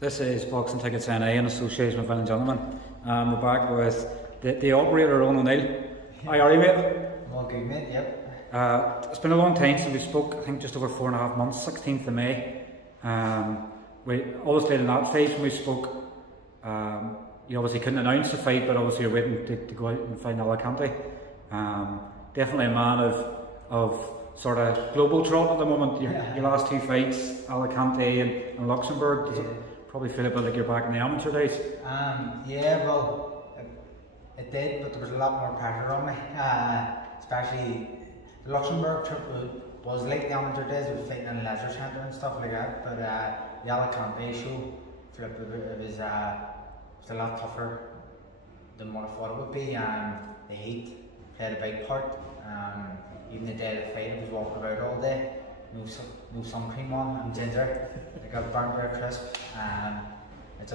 This is Boxing Tickets NA in association with Villain Gentlemen. We're back with the operator, Owen O'Neill. How are you, mate? I'm all good, mate, yep. It's been a long time since we spoke, I think just over 4.5 months, 16th of May. We obviously in that phase when we spoke, you obviously couldn't announce the fight, but obviously you're waiting to go out and find Alicante. Definitely a man of sort of global trot at the moment. Your last two fights, Alicante and Luxembourg, does it probably feel a bit like you're back in the amateur days? Yeah, well, it did, but there was a lot more pressure on me. Especially the Luxembourg trip was like the amateur days, we were fighting in a leisure centre and stuff like that. But the Alicante show, it was a lot tougher than what I thought it would be. The heat played a big part. Even the day of the fight, I was walking about all day, no sun cream on, I'm ginger, I got burnt very crisp. It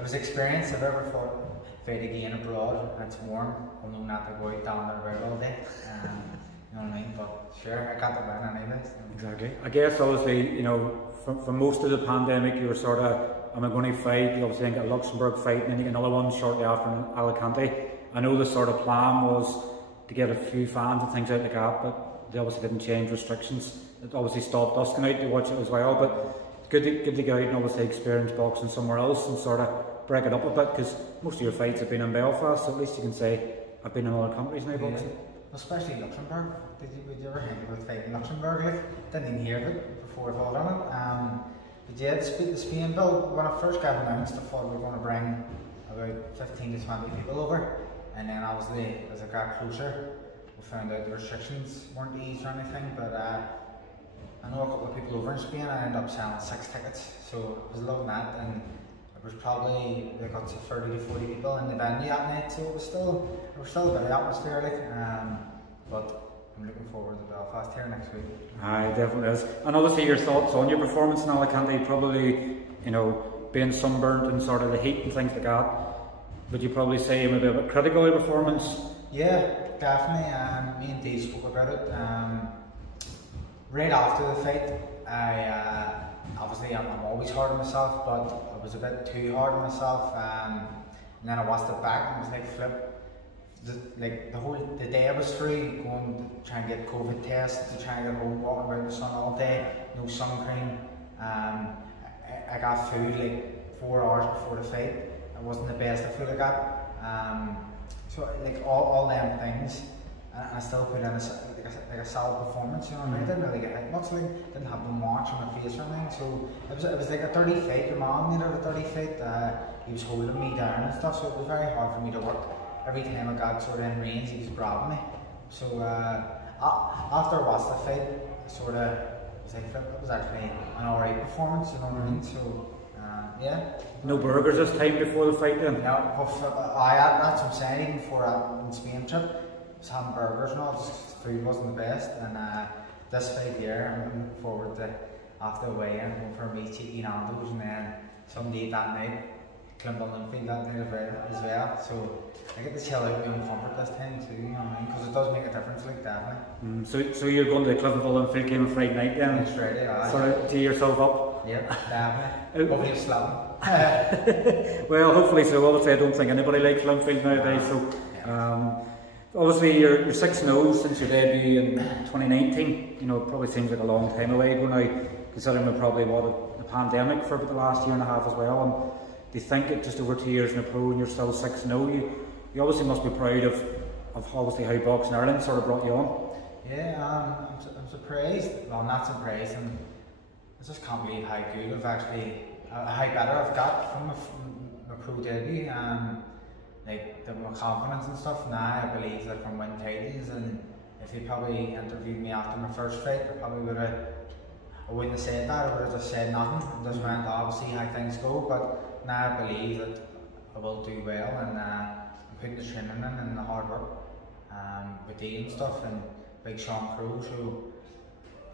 was an experience. If I've ever fought fight again abroad and it's warm, I'll know not to go out down the road all day. You know what I mean? But sure, I got the win anyway. So. Exactly. I guess obviously, you know, for most of the pandemic, you were sort of, am I going to fight? You obviously get a Luxembourg fight, and then you get another one shortly after in Alicante. I know the sort of plan was to get a few fans and things out the gap, but they obviously didn't change restrictions. It obviously stopped us going out to watch it as well, but it's good to get out and obviously experience boxing somewhere else and sort of break it up a bit, because most of your fights have been in Belfast, so at least you can say I've been in other countries now boxing. Especially Luxembourg. Did you ever think about fighting Luxembourg? Like, didn't even hear of it before I thought on it. But yeah, the Spain bill, when I first got announced, I thought we were going to bring about 15 to 20 people over. And then obviously, as it got closer, we found out the restrictions weren't eased or anything. But I know a couple of people over in Spain, and I ended up selling 6 tickets. So it was loving that, and it was probably, they got to 30 to 40 people in the venue that night. So it was still a bit of atmosphere, like. But I'm looking forward to Belfast here next week. Aye, definitely is. And obviously your thoughts on your performance in Alicante, probably, you know, being sunburnt and sort of the heat and things like that. Would you probably say maybe a bit critical of your performance? Yeah, definitely. Me and Dee spoke about it. Right after the fight, obviously I'm always hard on myself, but I was a bit too hard on myself. And then I watched it back and it was like flip. The day I was free, going to try and get COVID tests, to try and get home, walking around in the sun all day, no sun cream. I got food like 4 hours before the fight. It wasn't the best of food I got. So like all them things, and I still put in a solid performance. You know what I mean? I didn't really get hit much. Like, didn't have no marks on my face or anything. So it was like a dirty fight. Your mom made it a dirty fight. He was holding me down and stuff, so it was very hard for me to work. Every time I got sort of in range, he was grabbing me. So after I watched the fight, I sort of was like, it was actually an alright performance, you know what I mean? So yeah. No burgers this time before the fight then? No, that's what I'm saying. Even before that Spain trip, I was having burgers and all, just food wasn't the best. And this fight here, I'm looking forward to, after the weigh-in, going for a meat cheeky Nando's, and then somebody that night, Cliftonville that night as well. So I get to chill out my own comfort this time too, you know what I mean? Because it does make a difference, like, definitely. So you're going to Cliftonville and field game on Friday night then? Next Friday, aye. Sort of tee yourself up? Yep, definitely. Hopefully I'm slapping. Well, hopefully so. Obviously I don't think anybody likes Linfield nowadays, so obviously you're 6-0 since your debut in 2019. You know, it probably seems like a long time away ago now, considering we're probably the pandemic for about the last 1.5 years as well. And do you think it just over 2 years in a pro and you're still 6-0, you obviously must be proud of obviously how Boxing Ireland sort of brought you on? Yeah, I'm surprised. Well, I'm not surprised, and I just can't believe how good I've actually, how better I've got from my pro debut. Like my confidence and stuff now, I believe that I can win titles. And if you probably interviewed me after my first fight, I wouldn't have said that. I would have just said nothing and just went, obviously how things go. But now I believe that I will do well, and I'm putting the training in and the hard work with Dee and stuff, and Big Sean Crow. So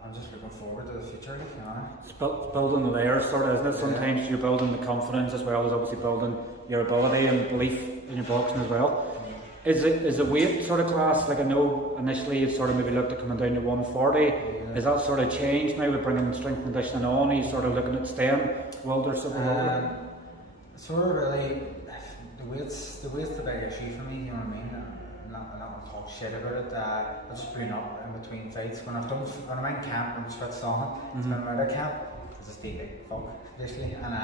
I'm just looking forward to the future, you know. It's building the layers, sort of, isn't it? Sometimes you're building the confidence as well as obviously building your ability and belief in your boxing as well. Is the weight sort of class, like I know initially you sort of maybe looked at coming down to 140, is that sort of changed now with bringing strength and conditioning on? Are you sort of looking at staying welter, super welter? Sort of really, the weight's the big issue for me, you know what I mean? I'm not going to talk shit about it. I just bring up in between fights. When I'm in camp, I'm switched on. When I'm out of camp, I just eat like fuck, basically. And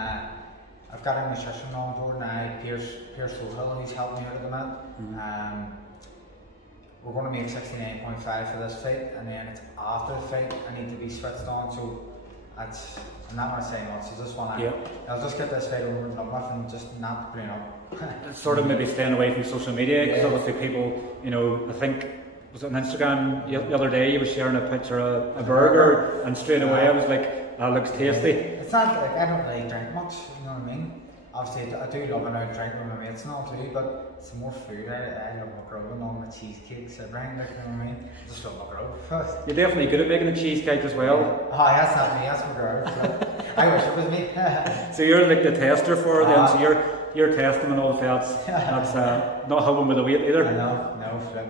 I've got a nutrition on board now. Pierce O'Hill, he's helped me out at the minute. We're going to make 69.5 for this fight, and then it's after the fight I need to be switched on. So I'm not going to say much. I just want to. I'll just get this fight over and done with, and just not bring up. Sort of maybe staying away from social media, because obviously people, you know, I think was it on Instagram the other day you were sharing a picture of a burger, and straight away I was like, that looks tasty. It's not like I don't really drink much, you know what I mean? Obviously I do love an out drink with my mates and all too, but it's more food. I love my grub and all my cheesecakes, everything, like, you know what I mean? I just love my grub. You're definitely good at making a cheesecake as well. Oh, that's not me, that's my grub. I wish it was me. So you're like the tester for them, so you're testing and all the fats. That's not helping with the weight either. No, flip.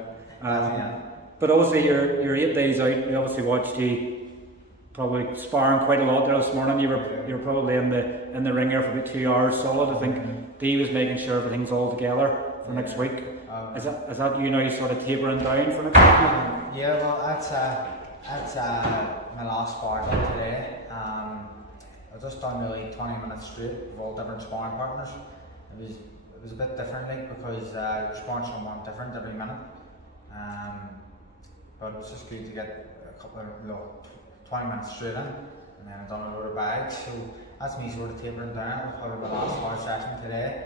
But obviously you're 8 days out. We obviously watched you probably sparring quite a lot there this morning. You were probably in the ring there for about 2 hours solid. I think Dee was making sure everything's all together for next week. Is that you know you sort of tapering down for next week? Yeah, well that's my last spar done today. I've just done really 20 minutes straight with all different sparring partners. It was a bit different, like, because you're sparring someone different every minute. But it was just good to get a couple of 20 minutes straight in, and then I've done a load of bags. So that's me sort of tapering down. Probably my last hard session today.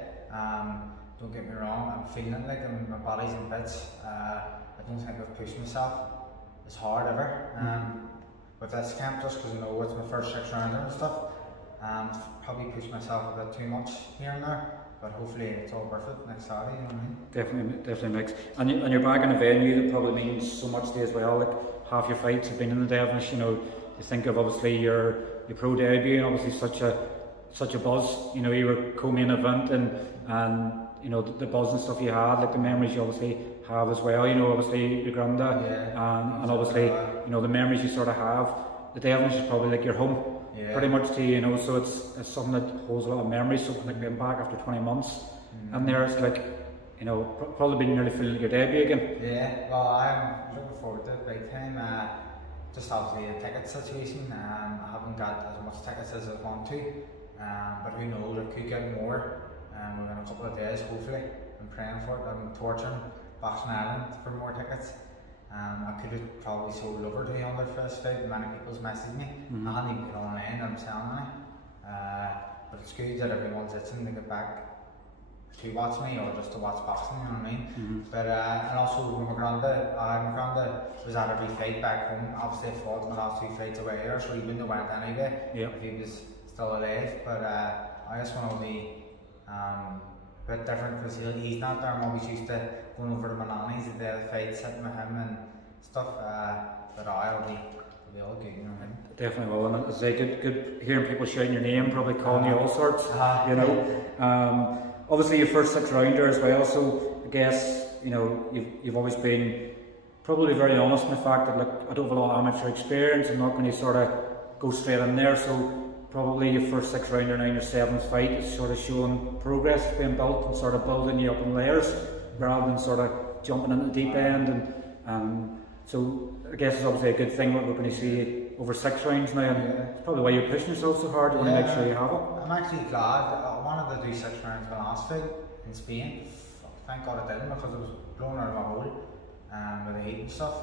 Don't get me wrong, I'm feeling it, like, and my body's in bits. I don't think I've pushed myself as hard ever. With this camp, just because I know it's my first 6 rounder and stuff. Probably pushed myself a bit too much here and there, but hopefully it's all worth it next Saturday, you know what I mean? Definitely makes. And you're back in a venue that probably means so much to you as well. Like, half your fights have been in the Devonish, you know. You think of obviously your pro debut, and obviously such a buzz. You know, you were co-main event, and you know the buzz and stuff you had, like the memories you obviously have as well. You know, obviously your granda, and obviously you know the memories you sort of have. The Devonish is probably like your home, pretty much to you, you know. So it's something that holds a lot of memories. Something like being back after 20 months, and there it's like, you know, probably been nearly feeling like your debut again. Yeah, well, I'm looking forward to it big time. Just obviously the ticket situation. I haven't got as much tickets as I want to, but who knows? I could get more within a couple of days. Hopefully, I'm praying for it. I'm torturing Boxing Island for more tickets. I could have probably sold over 200 for this fight. Many people's messaged me. I hadn't even put online. I'm selling it. But it's good that everyone's itching to get back to watch me, or just to watch boxing, you know what I mean? But and also with my granda was at every fight back home. Obviously I fought my last 2 fights away here, so he wouldn't have went anyway if he was still alive. But I just want to be a bit different, because he's not there. I'm always used to going over to my nanny's the day of the fight, sitting with him and stuff. But I'll be all good, you know what I mean? Definitely will, and as I say, good hearing people shouting your name, probably calling you all sorts, you know. Obviously your first 6 rounder as well, so I guess, you know, you've always been probably very honest in the fact that, look, I don't have a lot of amateur experience, I'm not going to sort of go straight in there, so probably your first 6 rounder, now your 7th fight is sort of showing progress being built and sort of building you up in layers rather than sort of jumping into the deep end, and so I guess it's obviously a good thing that we're going to see over 6 rounds now, and it's probably why you're pushing yourself so hard to make sure you have it. I'm actually glad. I wanted to do 6 rounds my last fight in Spain. Thank God I didn't, because it was blown out of my hole with the heat and stuff.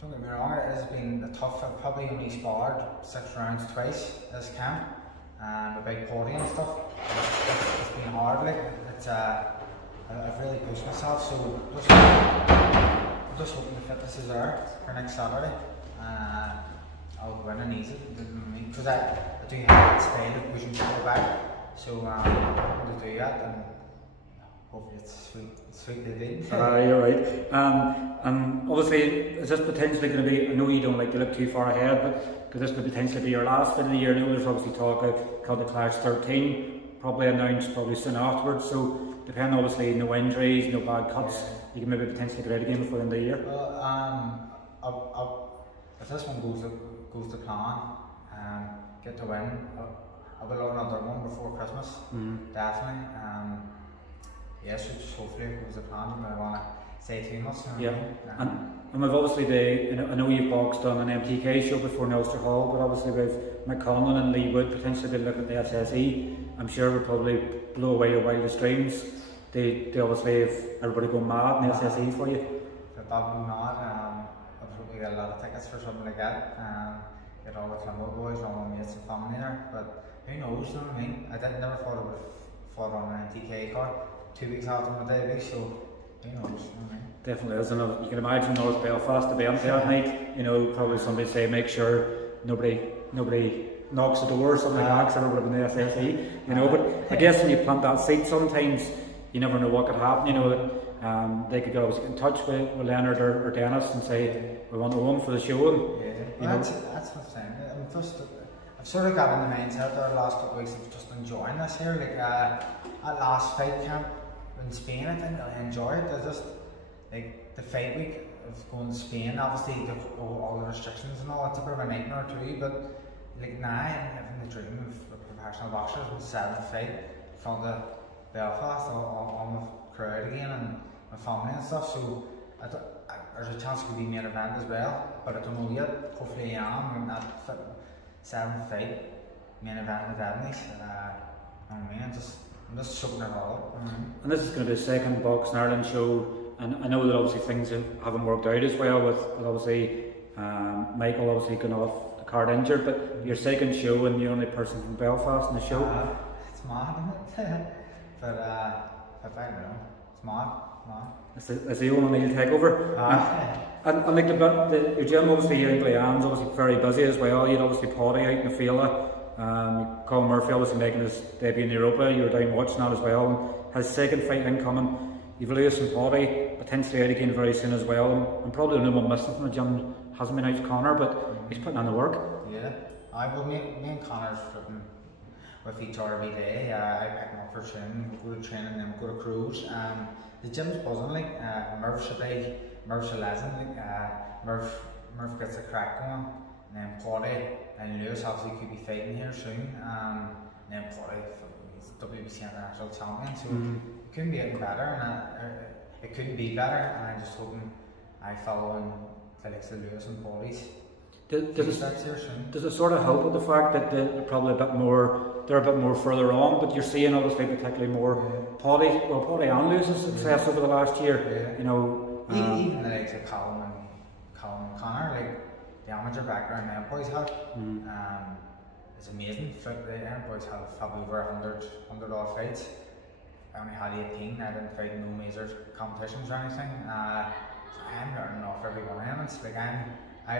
Don't get me wrong, it has been a tough. I've probably only sparred 6 rounds twice this camp, with big podium and stuff. It's been hard, like, I've really pushed myself, so just hoping the fitness is there for next Saturday. I'll win and easy, because I do have that style of pushing people back, so I'm hoping to do that, and hopefully it's sweet to do. You're right. And obviously, is this potentially going to be, I know you don't like to look too far ahead, but could this potentially be your last fight of the year? I know there's obviously talk of Celtic Clash 13, probably announced probably soon afterwards, so depending obviously no injuries, no bad cuts, you can maybe potentially get out again before the end of the year. Well, if this one goes to plan, get to win, I'll be looking another one before Christmas, definitely. Yes, just hopefully it goes to plan. I don't want to say too much. Yeah, and we've obviously I know you've boxed on an MTK show before in Ulster Hall, but obviously we've McConlin and Lee Wood potentially be looking at the SSE. I'm sure we'll probably blow away your wildest dreams. They obviously have everybody going mad in the SSE for you. They're probably mad. I'll probably get a lot of tickets for something like that. Get all the Cliftonville boys, all my mates and family there. But who knows, you know what I mean? I never thought I would have fought on an MTK card 2 weeks after my debut, so who knows, you know what I mean? Definitely is, and you can imagine North Belfast to be empty that night. You know, probably somebody say make sure nobody knocks the door or something like that, because everybody in the SSE, you know. But I guess when you plant that seed, sometimes you never know what could happen. You know, they could always get in touch with Leonard or Dennis and say we want to one for the show. And, well, that's the thing. I've sort of got in the mindset there the last couple of weeks of just enjoying this here. Like at last fight camp in Spain, I didn't really enjoy it. I just like the fight week of going to Spain. Obviously, all the restrictions and all. It's a bit of a nightmare too. But like now, I'm living the dream of a professional boxer with 7th fight in front of Belfast, on the crowd again and my family and stuff. So there's a chance it could be main event as well, but I don't know yet. Hopefully I am in that 7th fight, main event with Ebony's. I mean, I'm just soaking it all up. And this is going to be the second Box in Ireland show, and I know that obviously things haven't worked out as well with obviously Michael obviously going off the card injured, but your second show and the only person from Belfast in the show. It's mad, isn't it? But I don't know, it's mad. It's the Owen O'Neill takeover. And like your gym obviously here in Glean's obviously very busy as well. You'd obviously Paddy out in the field. Colin Murphy obviously making his debut in Europa. You were down watching that as well. And his second fight incoming. You've Lewis and Paddy potentially out again very soon as well. And probably the only one missing from the gym hasn't been out Connor, but he's putting in the work. Yeah, me and Connor's flipping with each other every day. I pick him up for training, go to training, then go to cruise. The gym's buzzing, like Murph's a legend, like Murph gets a crack going, and then Paddy and Lewis obviously could be fighting here soon, and then Paddy is WBC international champion, so it couldn't be any better, and it couldn't be better, and I'm just hoping I follow in the likes of Lewis and Paddy's. Does it sort of help with the fact that they're probably a bit more further on, but you're seeing obviously particularly more Paddy and Lewis's success over the last year, you know. Even the likes of Colin and Connor, like the amateur background them boys have, it's amazing. Them boys have probably over 100 odd fights. I only had 18, I didn't fight in no major competitions or anything. So I'm learning off every one of them. It's like I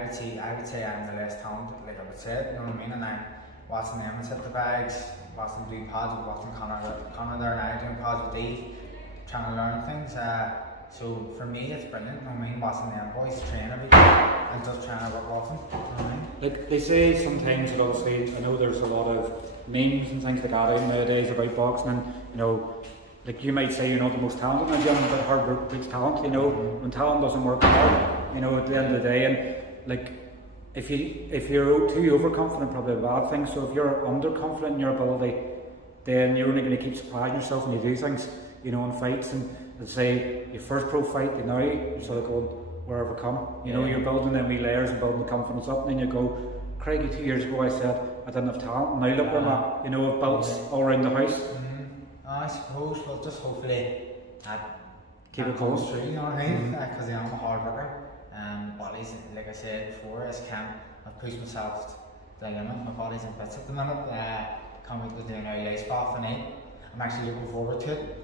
would say I'm the less talented, like I would say it, you know what I mean? And I'm watching them hit the bags, watching them do pads, watching Connor there now doing pads with D, trying to learn things. So for me it's brilliant, you know what I mean, watching them boys train every day and just trying to work off them, you know what I mean? Like they say sometimes that obviously, I know there's a lot of memes and things like that out nowadays about boxing, and you know, like you might say you're not the most talented in the gym, but hard work beats talent, you know, when talent doesn't work hard, you know, at the end of the day. And like if you're too overconfident, probably a bad thing. So if you're underconfident in your ability, then you're only going to keep surprising yourself when you do things, you know, in fights. And let's say your first pro fight, you know, you're sort of going, wherever come, you know, you're building them wee layers and building the confidence up, and then you go, Craigie, 2 years ago I said I didn't have talent, and now look where I'm at, you know, I've built all around the house. I suppose, well, just hopefully keep it close, you know what I mean? Because I'm a hard worker. Body's, like I said before, as camp, I've pushed myself to the limit. My body's in bits at the minute. Can't wait to do an early ice bath tonight. I'm actually looking forward to it.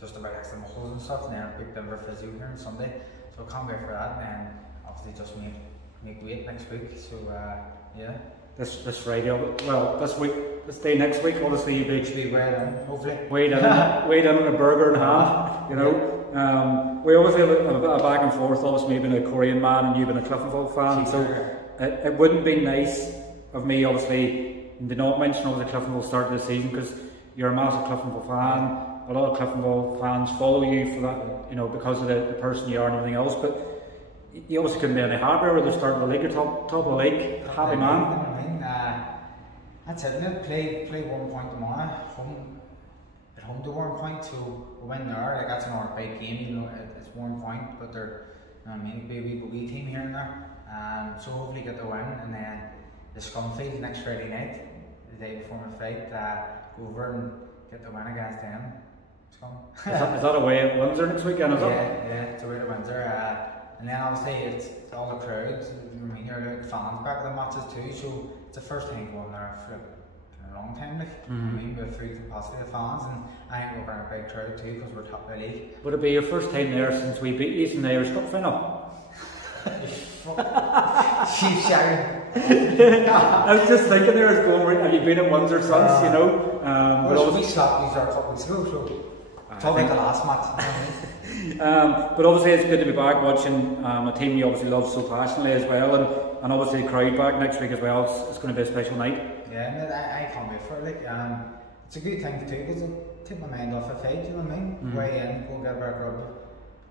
Just about extra muscles and stuff, and then a big Denver physio here on Sunday. So I can't wait for that, and then obviously just make weight next week. So yeah. This Friday, well, this day next week, obviously you'll be weighed in, hopefully. Weighed in on a burger in hand, you know. We always have a back and forth, obviously me being a Korean man and you being a Cliftonville fan, so it wouldn't be nice of me, obviously, to not mention over the Cliftonville start of the season, because you're a massive Cliftonville fan. a lot of Cliftonville fans follow you for that, you know, because of the person you are and everything else. But you obviously couldn't be any happier with the start of the league. You're top of the league, happy man. That's it, isn't it? Play 1 point tomorrow, at home to 1 point, so we win there. Like, that's an alright game, you know. It's 1 point, but they're, you know what I mean, a wee team here and there. So hopefully get the win, and then the Scumfield next Friday night, the day before my fight, go over and get the win against them. Scum. Is that away at Windsor next weekend? Is it? Yeah, it's away at Windsor. And then obviously it's all the crowds. You know what I mean? You're like fans back at the matches too, so it's the first time going there for a long time. Like, you know what I mean, with full capacity of fans, and I think we're going to a big crowd too because we're top of the league. Would it be your first time there since we beat you in the Irish Cup final? Chief Sharon. I was just thinking there, as going, have you been at Windsor since, you know? But we slapped these a couple weeks ago, so talk about the last match. But obviously it's good to be back watching a team you obviously love so passionately as well, and obviously the crowd back next week as well. It's going to be a special night. Yeah, I can't wait for it. Like, it's a good thing too because it'll take my mind off the fight. You know what I mean? Way in, go get a bit of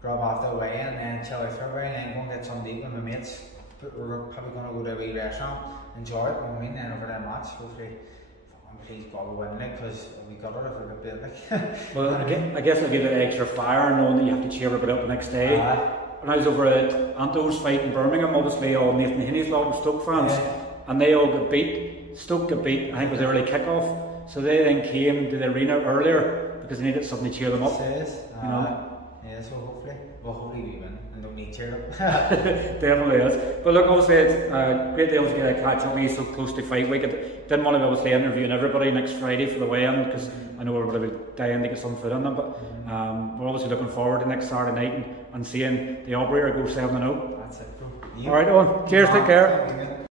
grub after the way, and then chill out for a while, and then go and get some deep with my mates. But we're probably going to go to a wee restaurant, enjoy it. You know what I mean? Then over that match, hopefully. Please God will win it, because we got it if we're going to beat it. Well, I guess I'll give it extra fire knowing that you have to cheer everybody up the next day. When I was over at Anto's fight in Birmingham, obviously all Nathan Hinney's lot and Stoke fans, and they all got beat. Stoke got beat, I think it was the early kick-off, so they then came to the arena earlier because they needed something to cheer them up. Yeah, so hopefully we win and don't need cheer up. Definitely is. But look, obviously it's a great deal to get a catch up with you so close to fight week. I didn't want to be obviously interviewing everybody next Friday for the weigh-in because I know everybody will be dying to get some foot in them, but we're obviously looking forward to next Saturday night and seeing the Operator go 7-0. That's it, bro. Alright, Owen, cheers, take care.